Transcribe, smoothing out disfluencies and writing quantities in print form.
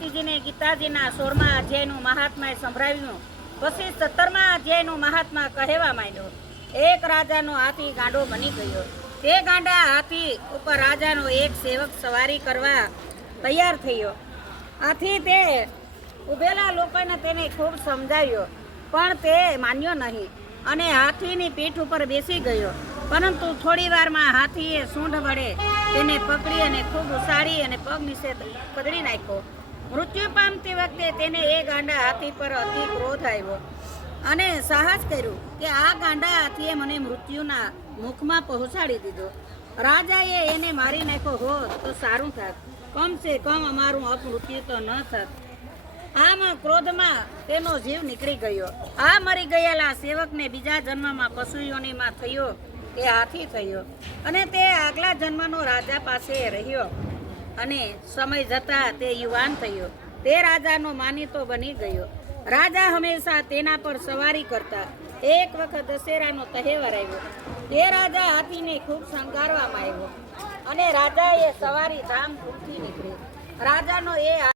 ગણપતિજીને ગીતાજીના 16મા અધ્યાયનું મહાત્માએ સંભળાવ્યું. પછી 17મા અધ્યાયનું મહાત્મા કહેવા માંડ્યો. એક રાજાનો હાથી ગાંડો બની ગયો. તે ગાંડા હાથી ઉપર રાજાનો એક સેવક સવારી કરવા તૈયાર થયો. આથી તે ઉભેલા લોકોને તેને ખૂબ સમજાવ્યો, પણ તે માન્યો નહીં અને હાથીની પીઠ ઉપર બેસી ગયો. પરંતુ થોડી વારમાં હાથીએ સૂંઢ વડે તેને પકડી અને ખૂબ ઉછાળી અને પગ નીચે પકડી નાખ્યો. મૃત્યુ પામતી વખતે તેને એ ગાંડા હાથી પર અતિ ક્રોધ આવ્યો અને સાહસ કર્યું કે આ ગાંડા હાથીએ મને મૃત્યુના મુખમાં પહોંચાડી દીધો. રાજાએ એને મારી નાખ્યો હોત તો સારું થાત, કમસે કમ અમારું અપમૃત્યુ તો ન થાત. આમાં ક્રોધમાં તેનો જીવ નીકળી ગયો. આ મરી ગયેલા સેવકને બીજા જન્મમાં પશુ યોનિમાં થયો તે હાથી થયો અને તે આગલા જન્મનો રાજા પાસે રહ્યો અને સમય જતાં તે યુવાન થયો. તે રાજાનો માનીતો બની ગયો. રાજા હંમેશા તેના પર સવારી કરતા. એક વખત દશેરાનો તહેવાર આવ્યો. તે રાજા હાથીને ખૂબ શણગારવામાં આવ્યો અને રાજાએ સવારી ધામધૂમથી નીકળી. રાજાનો એ